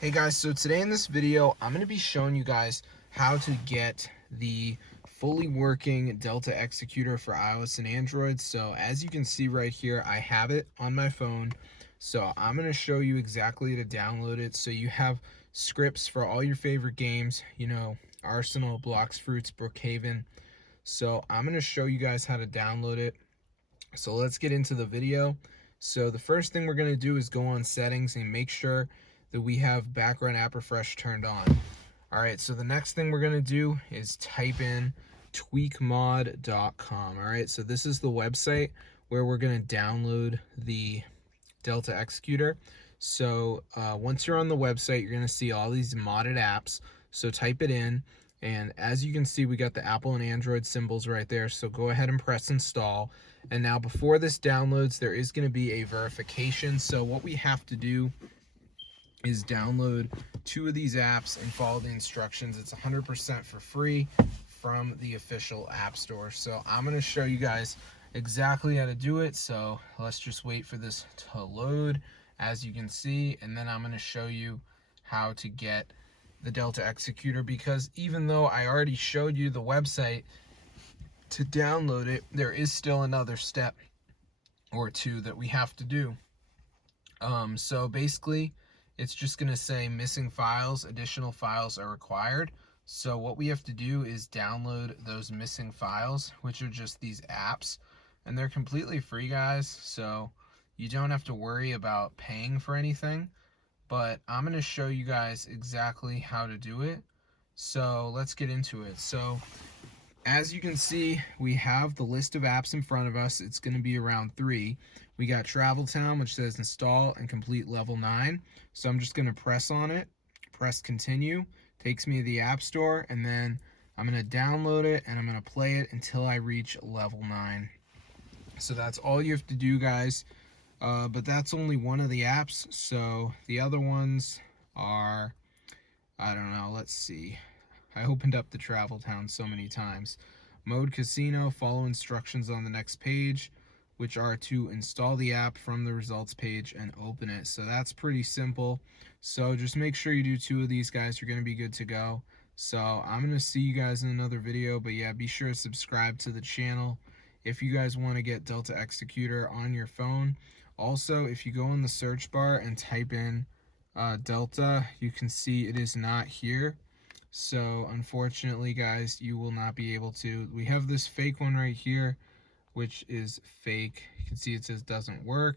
Hey guys, so today in this video, I'm going to be showing you guys how to get the fully working Delta Executor for iOS and Android. So as you can see right here, I have it on my phone. So I'm going to show you exactly how to download it. So you have scripts for all your favorite games, Arsenal, Blocks Fruits, Brookhaven. So I'm going to show you guys how to download it. So let's get into the video. So the first thing we're going to do is go on settings and make sure that we have background app refresh turned on. All right, so the next thing we're going to do is type in tweakmod.com. All right, so this is the website where we're going to download the Delta Executor. So once you're on the website, you're going to see all these modded apps. So type it in, and as you can see, we got the Apple and Android symbols right there. So go ahead and press install. And now before this downloads, there is going to be a verification. So what we have to do is download 2 of these apps and follow the instructions. It's 100% for free from the official app store. So I'm going to show you guys exactly how to do it. So let's just wait for this to load, as you can see, and then I'm going to show you how to get the Delta Executor, because even though I already showed you the website to download it, there is still another step or two that we have to do. So basically, it's just going to say missing files, additional files are required. So what we have to do is download those missing files, which are just these apps, and they're completely free, guys. So you don't have to worry about paying for anything, but I'm going to show you guys exactly how to do it. So let's get into it. So as you can see, we have the list of apps in front of us. It's going to be around 3. We got Travel Town, which says install and complete level 9. So I'm just going to press on it, press continue, takes me to the App Store, and then I'm going to download it and I'm going to play it until I reach level 9. So that's all you have to do, guys. But that's only one of the apps. So the other ones are, I don't know, let's see. I opened up the Travel Town so many times. Mode Casino, follow instructions on the next page, which are to install the app from the results page and open it. So that's pretty simple. So just make sure you do 2 of these, guys. You're going to be good to go. So I'm going to see you guys in another video. But yeah, be sure to subscribe to the channel if you guys want to get Delta Executor on your phone. Also, if you go in the search bar and type in Delta, you can see it is not here. So unfortunately, guys, you will not be able to. We have this fake one right here, which is fake. You can see it says doesn't work.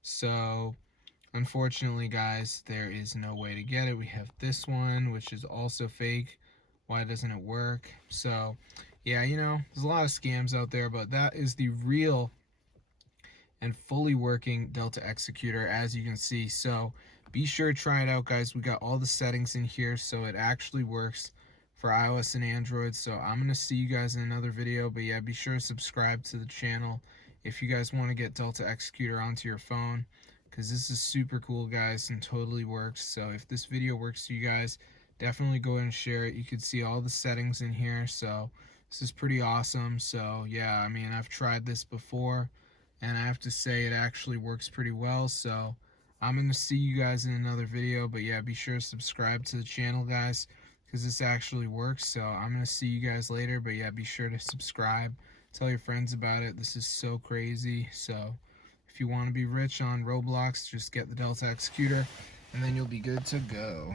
So unfortunately, guys, there is no way to get it. We have this one, which is also fake. Why doesn't it work? So yeah, there's a lot of scams out there, but that is the real and fully working Delta Executor, as you can see. So be sure to try it out, guys. We got all the settings in here, so it actually works for iOS and Android. So I'm going to see you guys in another video. But yeah, be sure to subscribe to the channel if you guys want to get Delta Executor onto your phone, because this is super cool, guys, and totally works. So if this video works for you guys, definitely go ahead and share it. You can see all the settings in here. So this is pretty awesome. So yeah, I mean, I've tried this before, and I have to say it actually works pretty well. So I'm going to see you guys in another video. But yeah, be sure to subscribe to the channel, guys, because this actually works. So I'm going to see you guys later. But yeah, be sure to subscribe. Tell your friends about it. This is so crazy. So if you want to be rich on Roblox, just get the Delta Executor, and then you'll be good to go.